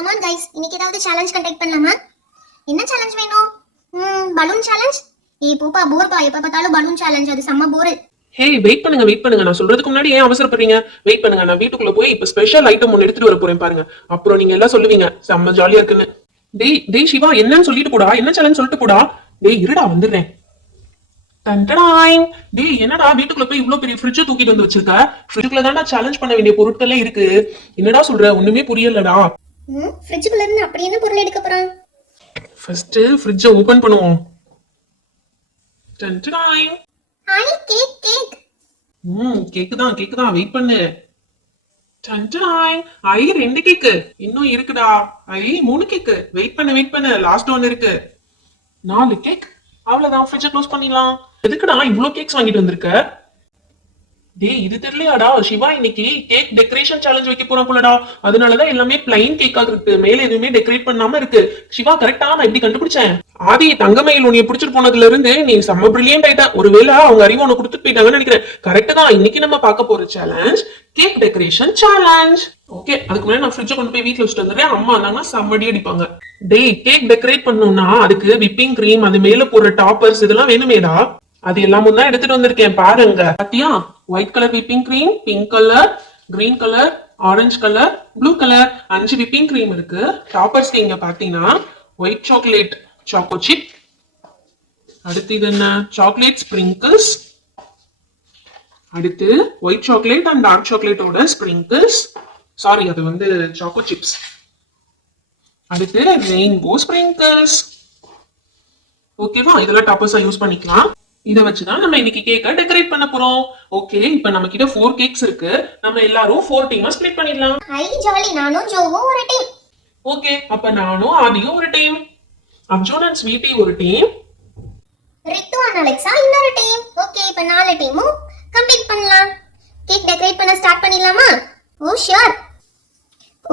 Come on guys, இன்னைக்கு ஏதாவது challenge conduct பண்ணலாமா? என்ன சேலஞ்ச் வேணும்? Balloon challenge. பூப்பா போர் பா, எப்ப பார்த்தாலும் பலூன் சேலஞ்ச், அது செம்ம போர். ஹே வெயிட் பண்ணுங்க, நான் சொல்றதுக்கு முன்னாடி ஏன் அவசரப்படுறீங்க? வெயிட் பண்ணுங்க, நான் வீட்டுக்குள்ள போய் இப்ப ஸ்பெஷல் ஐட்டம் ஒன்னு எடுத்துட்டு வர போறேன் பாருங்க. அப்புறம் நீங்க எல்லாம் சொல்லுவீங்க செம்ம ஜாலியா இருக்குன்னு. டேய் சிவா, என்னன்னு சொல்லிட்டு போடா, என்ன சேலஞ்ச் சொல்லிட்டு போடா. டேய் இருடா, வந்துடுறேன். டேய் என்னடா வீட்டுக்குள்ள போய் இவ்வளவு பெரிய ஃப்ரிட்ஜ் தூக்கிட்டு வந்து வச்சிருக்க? ஃப்ரிட்ஜுக்குள்ள தான்டா சேலஞ்ச் பண்ண வேண்டிய பொருட்களே இருக்கு. என்னடா சொல்ற, ஒண்ணுமே புரியலடா. ஃப்ரிட்ஜுக்குள்ள இருந்து அப்படி என்ன பொருள் எடுக்க போறான்? ஃபர்ஸ்ட் ஃப்ரிட்ஜை ஓபன் பண்ணுவோம். Hi cake. கேக்குதான் வெயிட் பண்ணு. ஐ 2 கேக்கு இன்னும் இருக்குடா. ஐ 3 கேக்கு. வெயிட் பண்ணு, லாஸ்ட் ஒன் இருக்கு. 4 கேக். அவ்வளவுதான், ஃப்ரிட்ஜை க்ளோஸ் பண்ணிடலாம். எதுக்குடா இவ்ளோ கேக்ஸ் வாங்கிட்டு வந்திருக்க? டேய் இது தெரியலையாடா, சிவா இன்னைக்கு கேக் டெக்கரேஷன் சேலஞ்ச் வைக்க போறான் போலடா. அதனாலதான் எல்லாமே பிளைன் கேக்கா இருக்கு, மேல எதுவுமே டெக்கரேட் பண்ணாம இருக்கு. சிவா கரெக்டா? நான் எப்படி கண்டுபிடிச்சேன்? ஆதி தங்கமயில் உன்னைய பிடிச்சிட்டு போனதுல இருந்து நீ செம்ம பிரில்லியன்ட் ஆயிட்ட. ஒருவேளை அவங்க அறிவு உனக்கு கொடுத்துட்டு போயிட்டாங்கன்னு நினைக்கிறேன். கரெக்ட் தான். இன்னைக்கு நம்ம பார்க்க போற challenge cake decoration challenge. Okay, அதுக்கு முன்னாடி நான் ஃப்ரிட்ஜை கொண்டு போய் வீட்டுல வச்சுட்டு வந்துடுறேன். அம்மா இருந்தாங்கன்னா செம்மடி அடிப்பாங்க. டேய் கேக் டெக்கரேட் பண்ணணும்னா அதுக்கு விப்பிங் கிரீம், அது மேல போடுற டாப்பர்ஸ் இதெல்லாம் வேணுமேடா. அது எல்லாமும் தான் எடுத்துட்டு வந்திருக்கேன் பாருங்க. பாத்தியா? White colour whipping cream, pink colour, green colour, orange colour, blue colour, 5 whipping cream இருக்கு. டாப்பர்ஸ்க்கு இங்க பாத்தீங்கன்னா ஒயிட் சாக்லேட் சாக்கோ சிப், அடுத்து இது என்ன சாக்லேட் ஸ்பிரிங்கிள்ஸ், அடுத்து ஒயிட் சாக்லேட் அண்ட் டார்க் சாக்லேட்டோட ஸ்பிரிங்கிள்ஸ், சாரி அது வந்து சாக்கோ சிப்ஸ், அடுத்து ரெயின்போ ஸ்பிரிங்கிள்ஸ். ஓகேவா? இதெல்லாம் டாப்பர்ஸா யூஸ் பண்ணிக்கலாம். இதை வச்சுதான் நம்ம இன்னைக்கு கேக்க டெக்கரேட் பண்ண போறோம். ஓகே, இப்ப நம்ம கிட்ட 4 கேக்ஸ் இருக்கு. நம்ம எல்லாரும் 4 டீமா ஸ்ப்ளிட் பண்ணிடலாம். ஹை ஜாலி, நானும் ஜோவும் ஒரு டீம். ஓகே, அப்ப நானும் ஆதியும் ஒரு டீம், அர்ஜுன் அண்ட் ஸ்வீட்டி ஒரு டீம், ரித்து அண்ட் அலெக்சா இன்னொரு டீம். ஓகே, இப்ப 4 டீமும் கம்ப்ளீட் பண்ணலாம். கேக் டெக்கரேட் பண்ண ஸ்டார்ட் பண்ணிடலாமா? ஓ ஷூர்.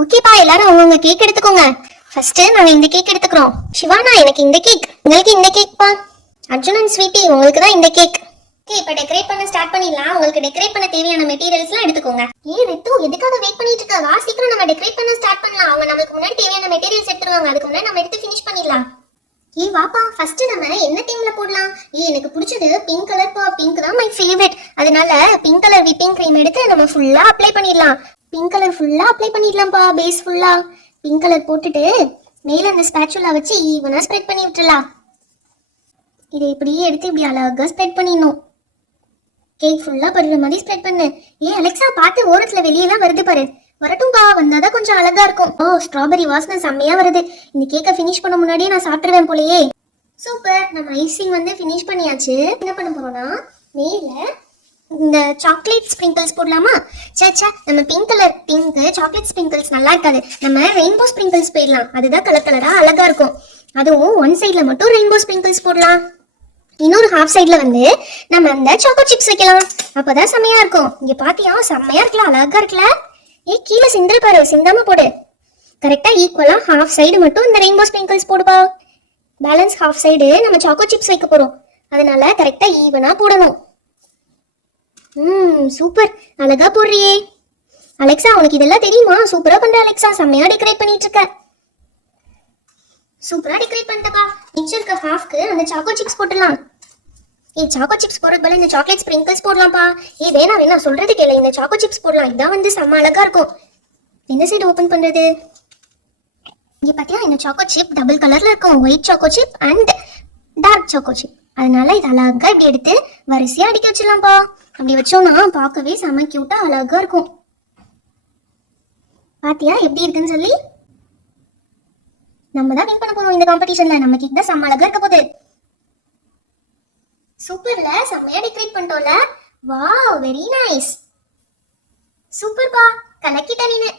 ஓகேப்பா, எல்லாரும் அவங்க கேக் எடுத்துக்கோங்க. ஃபர்ஸ்ட் நாங்க இந்த கேக் எடுத்துக்கிறோம். சிவானா எனக்கு இந்த கேக், உங்களுக்கு இந்த கேக்ப்பா. அர்ஜுன் அண்ட் ஸ்வீட்டி உங்களுக்கு தான் இந்த கேக். ஓகே, இப்போ டெக்கரேட் பண்ண ஸ்டார்ட் பண்ணிடலாம். உங்களுக்கு டெக்கரேட் பண்ண தேவையான மெட்டீரியல்ஸ்லாம் எடுத்துக்கோங்க. ரித்து எதுக்காக வெயிட் பண்ணிட்டு இருக்க? வா சீக்கிரம் நம்ம டெக்கரேட் பண்ண ஸ்டார்ட் பண்ணலாம். அவங்க நமக்கு முன்னாடி தேவையான மெட்டீரியல்ஸ் எடுத்துருவாங்க. அதுக்கு முன்னாடி நம்ம எடுத்து ஃபினிஷ் பண்ணிடலாம். வாப்பா, ஃபர்ஸ்ட் நம்ம என்ன டீம்ல போடலாம்? எனக்கு பிடிச்சது பிங்க் கலர் பா. பிங்க் தான் மை ஃபேவரட். அதனால பிங்க் கலர் விப்பிங் கிரீம் எடுத்து நம்ம ஃபுல்லா அப்ளை பண்ணிடலாம். பிங்க் கலர் ஃபுல்லா அப்ளை பண்ணிடலாம்ப்பா. பேஸ் ஃபுல்லா பிங்க் கலர் போட்டுட்டு மேல அந்த ஸ்பேச்சுலா வச்சு ஈவனா ஸ்ப்ரெட் பண்ணி விட்டுறலாம். இதை இப்படியே எடுத்து இப்படி அழகா ஸ்ப்ரெட் பண்ணிடணும். கேக் ஃபுல்லா படுற மாதிரி ஸ்ப்ரெட் பண்ணு. அலெக்சா பார்த்து, ஓரத்துல வெளியெல்லாம் வருது பாரு. வரட்டும்பா, வந்தாதான் கொஞ்சம் அழகா இருக்கும். ஓ, ஸ்ட்ராபெரி வாசனை செம்மையா வருது. இந்த கேக்கை ஃபினிஷ் பண்ண முன்னாடியே நான் சாப்பிட்டுருவேன் போலயே. சூப்பர், நம்ம ஐசிங் வந்து ஃபினிஷ் பண்ணியாச்சு. என்ன பண்ண போறோம்னா மேல இந்த சாக்லேட் ஸ்ப்ரிங்கிள்ஸ் போடலாமா? சேச்சா, நம்ம பிங்க் கலர் சாக்லேட் ஸ்ப்ரிங்கிள்ஸ் நல்லா இருக்காது. நம்ம ரெயின்போ ஸ்ப்ரிங்கிள்ஸ் போயிடலாம். அதுதான் கலர் கலரா அழகா இருக்கும். அதுவும் ஒன் சைட்ல மட்டும் ரெயின்போ ஸ்ப்ரிங்கிள்ஸ் போடலாம். இன்னொரு ஹாஃப் சைட்ல வந்து நம்ம அந்த சாக்கோ சிப்ஸ் வைக்கலாம். அப்பதான் செம்மையா இருக்கும். இங்க பாத்தியா, செம்மையா இருக்குல்ல, அழகா இருக்குல்ல. கீழே சிந்தல் பாரு, சிந்தாம போடு. கரெக்டா ஈக்குவலா ஹாஃப் சைடு மட்டும் இந்த ரெயின்போ ஸ்ப்ரிங்கிள்ஸ் போடுப்பா. பேலன்ஸ் ஹாஃப் சைடு நம்ம சாக்கோ சிப்ஸ் வைக்க போறோம். அதனால கரெக்டா ஈவனா போடணும். சூப்பர், அழகா போடுறியே. அலெக்சா உனக்கு இதெல்லாம் தெரியுமா? சூப்பரா பண்ற அலெக்சா, செம்மையா டெக்கரேட் பண்ணிட்டு இருக்க. சூப்பரா டெக்கரேட் பண்ணிட்டப்பா. மிச்சம் இருக்க ஹாஃப்க்கு அந்த சாக்கோ சிப்ஸ் போட்டுடலாம். சாக்கோ சிப்ஸ் போடுறது பதிலா இந்த சாக்லேட் ஸ்ப்ரிங்கிள்ஸ் போடலாம்ப்பா. வேணா சொல்றது கேளு, இந்த சாக்கோ சிப்ஸ் போடலாம். இதான் வந்து செம்ம அழகா இருக்கும். எந்த சைடு ஓபன் பண்றது? இங்க பாத்தியா, இந்த சாக்கோ சிப் டபுள் கலர்ல இருக்கும். White choco chip and dark choco chip. அதனால இது அழகா இப்படி எடுத்து வரிசையா அடிக்க வச்சிடலாம்ப்பா. அப்படி வச்சோம்னா பார்க்கவே செம்ம கியூட்டா அழகா இருக்கும். பாத்தியா எப்படி இருக்குன்னு சொல்லி? நம்ம தான் வின் பண்ண போறோம் இந்த காம்படிஷன்ல. நம்ம கேக் தான் செம்ம அழகா இருக்க போகுது. சூப்பர்ல, செம்மையா டெக்கரேட் பண்ணிட்டோம்ல. Wow, very nice. சூப்பர்ப்பா, கலக்கிட்ட நீனு.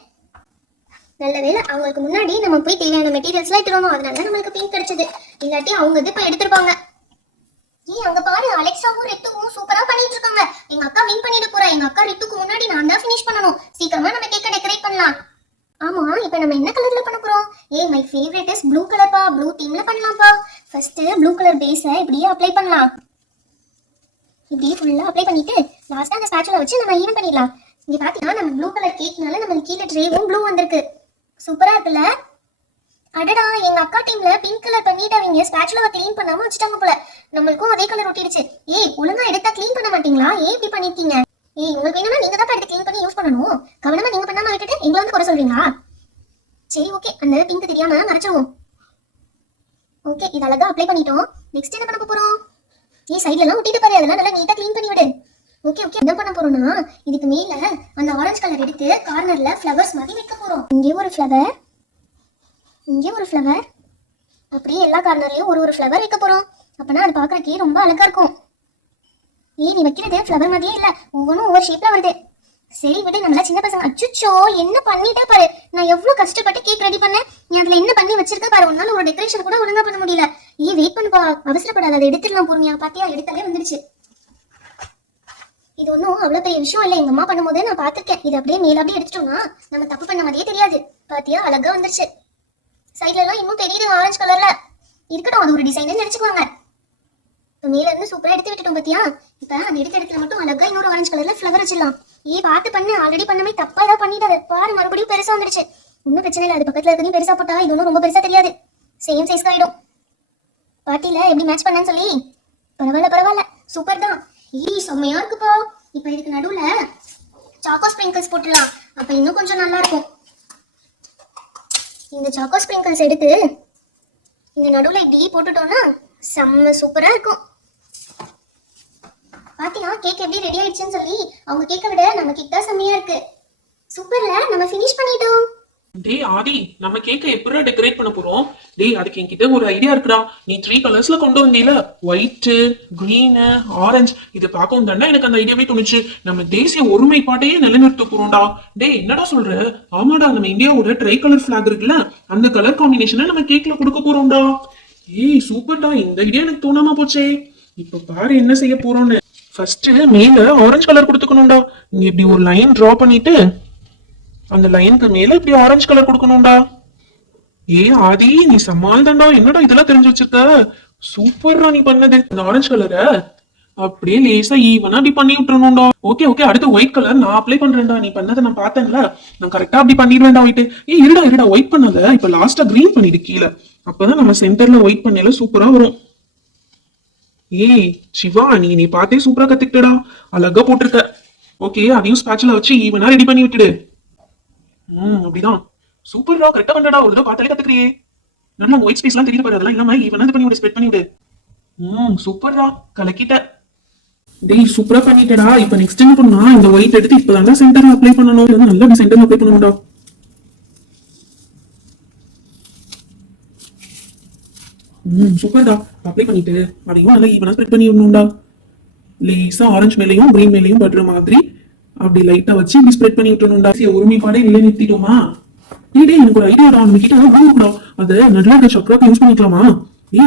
நல்ல வேளை அவங்களுக்கு முன்னாடி நம்ம போய் தேவையான மெட்டீரியல்ஸ்லாம் எடுத்துடணும். அதனால நம்மளுக்கு பிங்க் கிடைச்சது. இல்லாட்டி அவங்க இது போய் எடுத்துருப்பாங்க. அங்க பாரு, அலெக்சாவும் ரித்துவும் சூப்பரா பண்ணிட்டு இருக்காங்க. எங்க அக்கா வின் பண்ணிட்டு போறா. எங்க அக்கா ரித்துக்கு முன்னாடி நான் தான் ஃபினிஷ் பண்ணணும். சீக்கிரமா நம்ம கேக்க டெக்கரேட் பண்ணலாம். ஆமா, இப்போ நம்ம என்ன கலர்ல பண்ண போறோம்? மை ஃபேவரட் இஸ் ப்ளூ கலர்ப்பா. ப்ளூ தீம்ல பண்ணலாம்ப்பா. ஃபர்ஸ்ட் ப்ளூ கலர் பேஸை இப்படியே அப்ளை பண்ணலாம். இப்படியே ஃபுல்லா அப்ளை பண்ணிட்டு லாஸ்டா அந்த ஸ்பேச்சுலா வச்சு நம்ம ஈவன் பண்ணிடலாம். இங்க பாத்தீங்கன்னா நம்ம ப்ளூ கலர் கேக்னால நம்ம கீழே ட்ரேவும் ப்ளூ வந்திருக்கு. சூப்பரா இருக்குல்ல? அடடா, எங்க அக்கா டீம்ல பிங்க் கலர் பண்ணிட்டு அவங்க ஸ்பேச்சுலாவை க்ளீன் பண்ணாம வச்சுட்டாங்க போல. நம்மளுக்கும் அதே கலர் ஒட்டிடுச்சு. ஏய், ஒழுங்கா எடுத்தா க்ளீன் பண்ண மாட்டீங்களா? ஏன் இப்படி பண்ணிருக்கீங்க? ஏய், உங்களுக்கு வேணும்னா நீங்க தான் எடுத்து க்ளீன் பண்ணி யூஸ் பண்ணணும். கவனமா நீங்க பண்ணாம விட்டுட்டு எங்களை வந்து குறை சொல்றீங்களா? சரி, ஓகே, அந்த பிங்க் தெரியாம மறைச்சிருவோம். ஓகே, இது அழகா அப்ளை பண்ணிட்டோம். நெக்ஸ்ட் என்ன பண்ண போறோம்? ஏய், சைடுல எல்லாம் ஒட்டிட்டு பாரு, அதெல்லாம் நல்லா நீட்டா க்ளீன் பண்ணி விடு. ஓகே ஓகே, என்ன பண்ண போறோம்னா இதுக்கு மேல அந்த ஆரஞ்சு கலர் எடுத்து கார்னர்ல ஃப்ளவர்ஸ் மாதிரி வைக்க போறோம். இங்கே ஒரு ஃப்ளவர், இங்கே ஒரு ஃப்ளவர், அப்படியே எல்லா கார்னர்லயும் ஒரு ஒரு ஃப்ளவர் வைக்க போறோம். அப்பனா அது பாக்குறதுக்கே ரொம்ப அழகா இருக்கும். ஏய், நீ வைக்கிறது ஃப்ளவர் மாதிரியே இல்ல, ஒவ்வொன்றும் ஒவ்வொரு ஷேப்ல வருது. சரி விடு, நம்மள சின்ன பசங்க. அச்சுச்சோ, என்ன பண்ணிட்டே பாரு. நான் எவ்வளவு கஷ்டப்பட்டு கேக் ரெடி பண்ணேன். நீ அதுல என்ன பண்ணி வச்சிருக்க பாரு. உன்னால ஒரு டெக்கரேஷன் கூட ஒழுங்கா பண்ண முடியல. ஏய், வெயிட் பண்ணுப்பா, அவசரப்படாத, அதை எடுத்துடலாம் பொறுமையா. பாத்தியா, எடுத்தாலே வந்துடுச்சு. இது ஒன்றும் அவ்வளோ பெரிய விஷயம் இல்லை. எங்க அம்மா பண்ணும்போது நான் பார்த்துருக்கேன். இது அப்படியே மேல அப்படியே எடுத்துட்டோம்னா நம்ம தப்பு பண்ண மாதிரியே தெரியாது. பாத்தியா, அழகா வந்துருச்சு. சைட்ல எல்லாம் இன்னும் தெரியுது ஆரஞ்சு கலர்ல. இருக்கட்டும், அது ஒரு டிசைன் நினைச்சுக்குவாங்க. இப்போ மேல இருந்து சூப்பரா எடுத்து விட்டுட்டோம். பாத்தியா, இப்ப அந்த எடுத்த இடத்துல மட்டும் அழகா இன்னொரு ஆரஞ்சு கலர்ல ஃப்ளவர் வச்சிடலாம். பார்த்து பண்ணு, ஆல்ரெடி பண்ணமே தப்பா ஏதாவது பண்ணிட்டாரு பாரு. மறுபடியும் பெருசா வந்துருச்சு. ஒன்றும் பிரச்சனை இல்லை, அது பக்கத்துல இருக்கிறதையும் பெருசா போட்டா இது ஒன்றும் ரொம்ப பெருசா தெரியாது. சேம் சைஸ் ஆயிடும். பாட்டில எப்படி மேட்ச் பண்ணேன்னு சொல்லி. பரவாயில்ல பரவாயில்ல, சூப்பர் தான். செம்மையா இருக்குப்பா. இப்ப இதுக்கு நடுவுல சாக்கோ ஸ்ப்ரிங்கிள்ஸ் போட்டுடலாம். அப்ப இன்னும் கொஞ்சம் நல்லா இருக்கும். இந்த சாக்கோ ஸ்ப்ரிங்கிள்ஸ் எடுத்து இந்த நடுவுல இப்படி போட்டுட்டோம்னா செம்ம சூப்பரா இருக்கும். பாத்தியா, கேக் எப்படி ரெடி ஆயிடுச்சுன்னு சொல்லி. அவங்க கேக்கை விட நம்ம கேக் தான் செம்மையா இருக்கு. சூப்பர்ல, நம்ம ஃபினிஷ் பண்ணிட்டோம். டேய் ஆதி, நம்ம கேக்க எப்படி டெக்கரேட் பண்ண போறோம்? டேய், அதுக்கு என்கிட்ட ஒரு ஐடியா இருக்குடா. நீ 3 கலர்ஸ்ல கொண்டு வந்தீல, ஒயிட், கிரீன், ஆரஞ்சு. இதை பார்க்கவும் தானே எனக்கு அந்த ஐடியாவே தோணுச்சு. நம்ம தேசிய ஒருமைப்பாட்டையே நிலைநிறுத்த போறோம்டா. டேய், என்னடா சொல்ற? ஆமாடா, நம்ம இந்தியாவோட ட்ரை கலர் பிளாக் இருக்குல்ல, அந்த கலர் காம்பினேஷனை நம்ம கேக்ல கொடுக்க போறோம்டா. ஏய் சூப்பர்டா, இந்த ஐடியா எனக்கு தோணாம போச்சே. இப்ப பாரு என்ன செய்ய போறோம்னு. ஃபர்ஸ்ட் மேல ஆரஞ்சு கலர் கொடுத்துக்கணும்டா. இங்க இப்படி ஒரு லைன் டிரா பண்ணிட்டு அந்த லைனுக்கு மேல இப்படி ஆரஞ்சு கலர் கொடுக்கணும்டா. ஏ ஆதி, நீ சமாள் தான்டா. என்னடா இதெல்லாம் தெரிஞ்சு வச்சிருக்க? சூப்பர்டா நீ பண்ணது. இந்த ஆரஞ்சு கலரை அப்படியே லேசா ஈவனா அப்படி பண்ணி விட்டுறணும்டா. ஓகே ஓகே, அடுத்து ஒயிட் கலர் நான் அப்ளை பண்றேன்டா. நீ பண்ணதை நான் பார்த்தேன்ல, நான் கரெக்டா அப்படி பண்ணிடுவேன்டா. ஒயிட் இருடா ஒயிட் பண்ணாத. இப்ப லாஸ்டா கிரீன் பண்ணிடு கீழே. அப்பதான் நம்ம சென்டர்ல ஒயிட் பண்ணல சூப்பரா வரும். ஏய் சிவா, நீ பார்த்தே சூப்பரா கத்துக்கிட்டடா. அழகா போட்டிருக்க. ஓகே, அதையும் ஸ்பேட்ச்ல வச்சு ஈவனா ரெடி பண்ணி விட்டுடு. அப்படிதான். சூப்பர்டா, கரெக்டா பண்றடா. ஒரு தடவை பார்த்தாலே கத்துக்கிறியே. நல்லா ஒயிட் ஸ்பேஸ்லாம் தெரியுது பாரு. அதெல்லாம் இல்லாம ஈவனா இது பண்ணி விடு, ஸ்ப்ரெட் பண்ணி விடு. சூப்பர்டா, கலக்கிட்ட. டேய் சூப்பரா பண்ணிட்டடா. இப்ப நெக்ஸ்ட் என்ன பண்ணா, இந்த ஒயிட் எடுத்து இப்பதான் சென்டர்ல அப்ளை பண்ணணும். நல்லா சென்டர்ல அப்ளை பண்ணணும்டா. சூப்பர்டா, அப்ளை பண்ணிட்டு அதையும் நல்லா ஈவனா ஸ்ப்ரெட் பண்ணி விடணும்டா. லேசா ஆரஞ்சு மேலையும் கிரீன் மேலையும் படுற மாதிரி அப்படி லைட்டா வச்சு இப்படி ஸ்ப்ரெட் பண்ணி விட்டுணும்டா. ஒருமைப்பாடே நிலை நிறுத்திட்டோமா? டேய் எனக்கு ஒரு ஐடியாடா. நம்ம கிட்ட வாங்கக்கூடா. அதை நடுவில் இருக்க சக்கராக்கு யூஸ் பண்ணிக்கலாமா?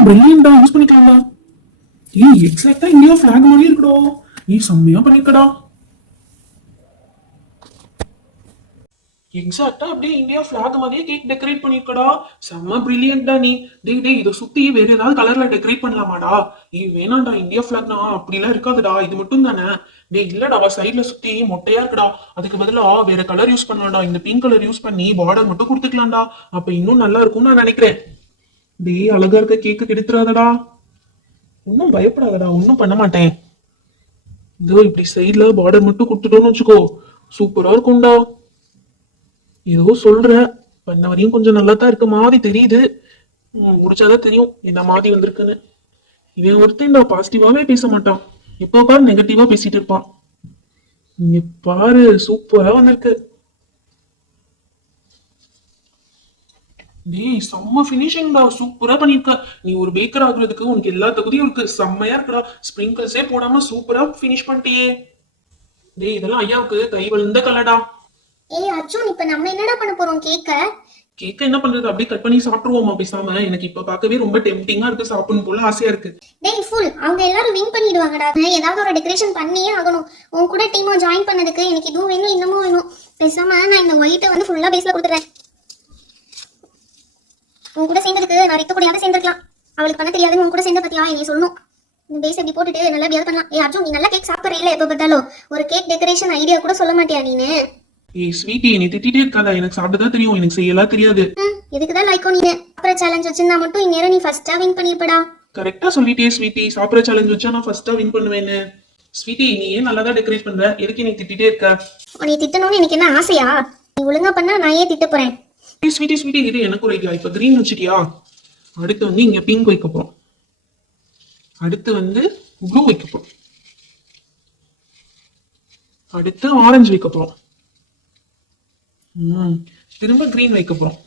பிரில்லியன்டா, யூஸ் பண்ணிக்கலாம்டா. எக்ஸாக்டா இந்தியா பிளாக் மாதிரி இருக்குடா. செம்மையா பண்ணிருக்கடா. எக்ஸாக்டா அப்படியே இந்தியா பிளாக் மாதிரியே கேக் டெக்கரேட் பண்ணிருக்கடா. செம்ம பிரில்லியன்டா நீ. டேய் இதை சுத்தி வேற ஏதாவது கலர்ல டெக்கரேட் பண்ணலாமாடா? வேணாம்டா, இந்தியா பிளாக்னா அப்படிலாம் இருக்காதுடா. இது மட்டும் தானே? டேய் இல்லடா, சைட்ல சுத்தி மொட்டையா இருக்குடா. அதுக்கு பதிலா வேற கலர் யூஸ் பண்ணலாம்டா. இந்த பிங்க் கலர் யூஸ் பண்ணி பார்டர் மட்டும் கொடுத்துக்கலாம்டா. அப்ப இன்னும் நல்லா இருக்கும்னு நான் நினைக்கிறேன். டேய் அழகா இருக்க கேக்கு கெடுத்துறாதடா. ஒன்னும் பயப்படாதடா, ஒன்னும் பண்ண மாட்டேன். இதோ இப்படி சைட்ல பார்டர் மட்டும் கொடுத்துட்டோம்னு வச்சுக்கோ, சூப்பரா இருக்கும்டா. ஏதோ சொல்ற, பண்ண வரையும் கொஞ்சம் நல்லா தான் இருக்க மாதிரி தெரியுது. முடிச்சாதான் தெரியும் என்ன மாதிரி வந்திருக்குன்னு. இவன் ஒருத்தன் பாசிட்டிவாவே பேச மாட்டான், எப்ப பாரு நெகட்டிவா பேசிட்டு இருப்பான். இங்க பாரு, சூப்பரா வந்திருக்கு. டேய் செம்ம ஃபினிஷிங்டா, சூப்பரா பண்ணிருக்க. நீ ஒரு பேக்கர் ஆகுறதுக்கு உனக்கு எல்லா தகுதியும் இருக்கு. செம்மையா இருக்குடா. ஸ்ப்ரிங்கிள்ஸே போடாம சூப்பரா ஃபினிஷ் பண்ணிட்டியே. டேய் இதெல்லாம் ஐயாவுக்கு கை வளர்ந்த கலடா. அர்ஜுன், இப்ப நம்ம என்னடா பண்ண போறோம்? கேக்க என்ன பண்றது, அப்படியே கட் பண்ணி சாப்பிட்டுருவோமா பேசாம? எனக்கு இப்ப பார்க்கவே ரொம்ப டெம்ப்டிங்கா இருக்கு, சாப்பிடணும் போல ஆசையா இருக்கு. டேய் ஃபுல், அவங்க எல்லாரும் வின் பண்ணிடுவாங்கடா. ஏதாவது ஒரு டெக்கரேஷன் பண்ணியே ஆகணும். உன் கூட டீமா ஜாயின் பண்ணதுக்கு எனக்கு இதுவும் வேணும் இன்னமும் வேணும். பேசாம நான் இந்த ஒயிட்டை வந்து ஃபுல்லா பேஸ்ல கொடுத்துறேன். உன் கூட சேர்ந்ததுக்கு நான் ரித்து கூடயாவது சேர்ந்துருக்கலாம். அவளுக்கு பண்ண தெரியாதுன்னு உன் கூட சேர்ந்த பத்தியா என்னை சொல்லணும். இந்த பேஸ் எப்படி போட்டுட்டு நல்லா எப்படியாவது பண்ணலாம். அர்ஜுன், நீ நல்லா கேக் சாப்பிட்ற இல்ல? எப்ப பார்த்தாலும் ஒரு கேக் டெக்கரேஷன் ஐடியா கூட சொல்ல மாட்டியா நீனு? ஸ்வீட்டி, நீ திட்டிட்டே இருக்காதா? எனக்கு சாப்பிட்டதா தெரியும், எனக்கு செய்யலாம் தெரியாது. எதுக்குதான் லைக்கோ நீங்க? அப்புறம் சேலஞ்ச் வச்சிருந்தா மட்டும் இந்நேரம் நீ ஃபர்ஸ்டா வின் பண்ணிருப்படா. கரெக்டா சொல்லிட்டே ஸ்வீட்டி, சாப்பிட்ற சேலஞ்ச் வச்சா நான் ஃபர்ஸ்டா வின் பண்ணுவேன்னு. ஸ்வீட்டி நீ ஏன் நல்லா தான் டெக்கரேட் பண்ற, எதுக்கு நீ திட்டிட்டே இருக்க? உன்னை திட்டணும்னு எனக்கு என்ன ஆசையா? நீ ஒழுங்கா பண்ணா நான் ஏன் திட்ட போறேன்? ஸ்வீட்டி ஸ்வீட்டி இது எனக்கு ஒரு ஐடியா. இப்ப கிரீன் வச்சிட்டியா, அடுத்து வந்து இங்க பிங்க் வைக்க போறோம், அடுத்து வந்து ப்ளூ வைக்க போறோம், அடுத்து ஆரஞ்சு வைக்க போறோம், திரும்ப கிரீன் வைக்க போறோம்.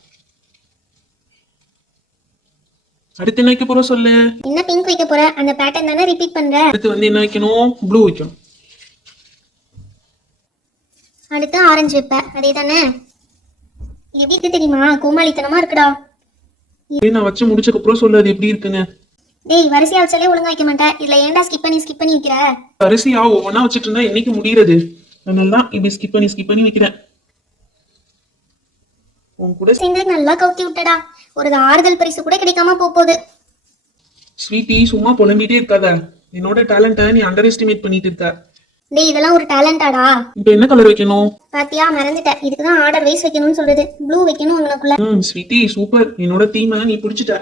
அடுத்து என்ன வைக்க போறோம் சொல்லு? என்ன பிங்க் வைக்க போற? அந்த பேட்டர்ன் தானே ரிப்பீட் பண்ற. அடுத்து வந்து என்ன வைக்கணும்? ப்ளூ வைக்கணும். அடுத்து ஆரஞ்சு வைப்ப, அதே தானே? எப்படி இருக்கு தெரியுமா? கோமாளித்தனமா இருக்குடா. நான் வச்சு முடிச்சக்கு அப்புறம் சொல்லு அது எப்படி இருக்குன்னு. டேய் வரிசையா வச்சாலே ஒழுங்கா வைக்க மாட்டேன், இதுல ஏன்டா ஸ்கிப் பண்ணி வைக்கிற? வரிசையா ஒவ்வொன்னா வச்சுட்டு இருந்தா என்னைக்கு முடியறது? அதனால தான் இப்படி ஸ்கிப் பண்ணி வைக்கிறேன். உன் கூட சேர்ந்து நல்லா கவுத்தி விட்டடா. ஒரு ஆறுதல் பரிசு கூட கிடைக்காம போகுது. ஸ்வீட்டி சும்மா புலம்பிட்டே இருக்காத, என்னோட டேலண்ட்டை நீ அண்டர் எஸ்டிமேட் பண்ணிட்டு இருக்க. டேய் இதெல்லாம் ஒரு டேலண்டாடா? இப்போ என்ன கலர் வைக்கணும்? பாத்தியா மறந்துட்டேன், இதுக்குதான் ஆர்டர் வைஸ் வைக்கணும்னு சொல்றது. ப்ளூ வைக்கணும் உனக்குள்ள. ஸ்வீட்டி சூப்பர், என்னோட தீமை நீ பிடிச்சிட்ட.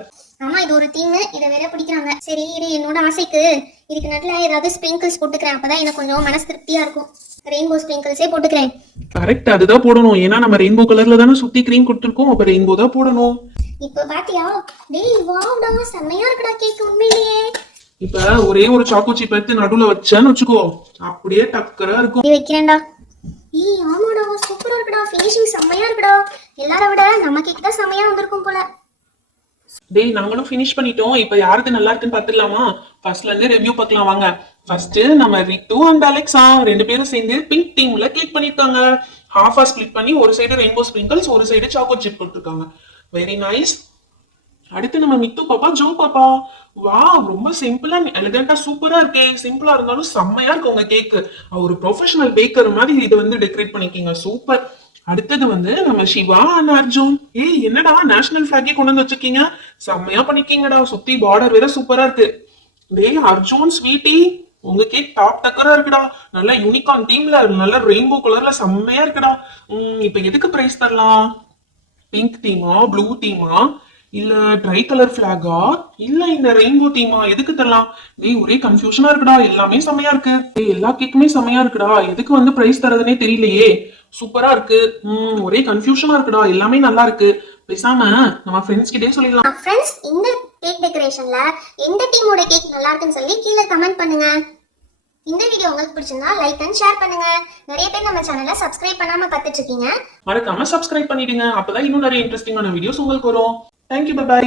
ஆமா இது ஒரு தீம், இதை வேற பிடிக்கிறாங்க. சரி இரு, என்னோட ஆசைக்கு இதுக்கு நடுல ஏதாவது ஸ்ப்ரிங்கிள்ஸ் போட்டுக்கிறேன், அப்பதான் எனக்கு கொஞ்சம் மனசு திருப்தியா இருக்கும். ரெயின்போ ஸ்ப்ரிங்கிள்ஸே போட்டுக்கிறேன். கரெக்ட், அதுதான் போடணும். ஏன்னா நம்ம ரெயின்போ கலர்ல தானே சுத்தி கிரீம் கொடுத்துருக்கோம், அப்ப ரெயின்போ தான் போடணும். இப்ப பாத்தியா? டேய் வாவ்டா, செம்மையா இருக்குடா கேக் உண்மையிலேயே. இப்ப ஒரே ஒரு சாக்கோ சிப் எடுத்து நடுவுல வச்சேன்னு வச்சுக்கோ, அப்படியே டக்கரா இருக்கும். வைக்கிறேன்டா. ஏய் ஆமாடா, சூப்பரா இருக்குடா, ஃபினிஷிங் செம்மையா இருக்குடா. எல்லாரை விட நம்ம கேக் தான் செம்மையா வந்திருக்கும் போல. டேய் நாங்களும் ஃபினிஷ் பண்ணிட்டோம். இப்ப யாருக்கு நல்லா இருக்குன்னு பாத்துடலாமா? ஃபர்ஸ்ட்ல இருந்து ரிவ்யூ பார்க்கலாம் வாங்க. ஃபர்ஸ்ட் நம்ம ரித்து அண்ட் அலெக்ஸா ரெண்டு பேரும் சேர்ந்து பிங்க் டீம்ல கிளிக் பண்ணிருக்காங்க. ஹாஃபா ஸ்ப்ளிட் பண்ணி ஒரு சைடு ரெயின்போ ஸ்ப்ரிங்கிள்ஸ், ஒரு சைடு சாக்கோ சிப் கொடுத்துருக்காங்க. Very nice. அடுத்து நம்ம மித்து பாப்பா, ஜோ பாப்பா. வா ரொம்ப சிம்பிளா எலிகண்டா சூப்பரா இருக்கே. சிம்பிளா இருந்தாலும் செம்மையா இருக்கு உங்க கேக். ஒரு ப்ரொஃபஷனல் பேக்கர் மாதிரி இதை வந்து டெக்கரேட் பண்ணிருக்கீங்க, சூப்பர். அடுத்தது வந்து நம்ம சிவா அண்ட் அர்ஜுன். ஏய் என்னடா நேஷனல் பிளாகே கொண்டு வந்து வச்சிருக்கீங்க, செம்மையா பண்ணிருக்கீங்கடா. சுத்தி பார்டர் வேற சூப்பரா இருக்கு. டேய் அர்ஜுன் ஸ்வீட்டி, உங்க கேக் டாப் டக்கரா இருக்குடா. நல்ல யூனிகார்ன் தீம்ல நல்ல ரெயின்போ கலர்ல செம்மையா இருக்குடா. இப்ப எதுக்கு பிரைஸ் தரலாம்? பிங்க் தீமா, ப்ளூ தீமா, இல்ல ட்ரை கலர் பிளாகா, இல்ல இந்த ரெயின்போ தீமா, எதுக்கு தரலாம்? டேய் ஒரே கன்ஃபியூஷனா இருக்குடா. எல்லாமே செம்மையா இருக்கு. டேய் எல்லா கேக்குமே செம்மையா இருக்குடா. எதுக்கு வந்து பிரைஸ் தரதுனே தெரியலையே. சூப்பரா இருக்கு. ஒரே கன்ஃபியூஷனா இருக்குடா. எல்லாமே நல்லா இருக்கு. பேசாம நம்ம ஃப்ரெண்ட்ஸ் கிட்டே சொல்லிடலாம். ஃப்ரெண்ட்ஸ் இந்த கேக் டெக்கரேஷன்ல எந்த டீமோட கேக் நல்லா இருக்குன்னு சொல்லி கீழே கமெண்ட் பண்ணுங்க. இந்த வீடியோ உங்களுக்கு பிடிச்சிருந்தா லைக் அண்ட் ஷேர் பண்ணுங்க. நிறைய பேர் நம்ம சேனலை சப்ஸ்கிரைப் பண்ணாம பார்த்துட்டு இருக்கீங்க, மறக்காம சப்ஸ்கிரைப் பண்ணிடுங்க. அப்பதான் இன்னும் நிறைய இன்ட்ரெஸ்டிங்கான வீடியோஸ் உங்களுக்கு வரும். Thank you, bye bye.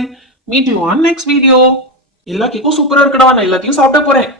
Meet you on next video. எல்லா கேக்கும் சூப்பரா இருக்குடா. நான் எல்லாத்தையும் சாப்பிட போறேன்.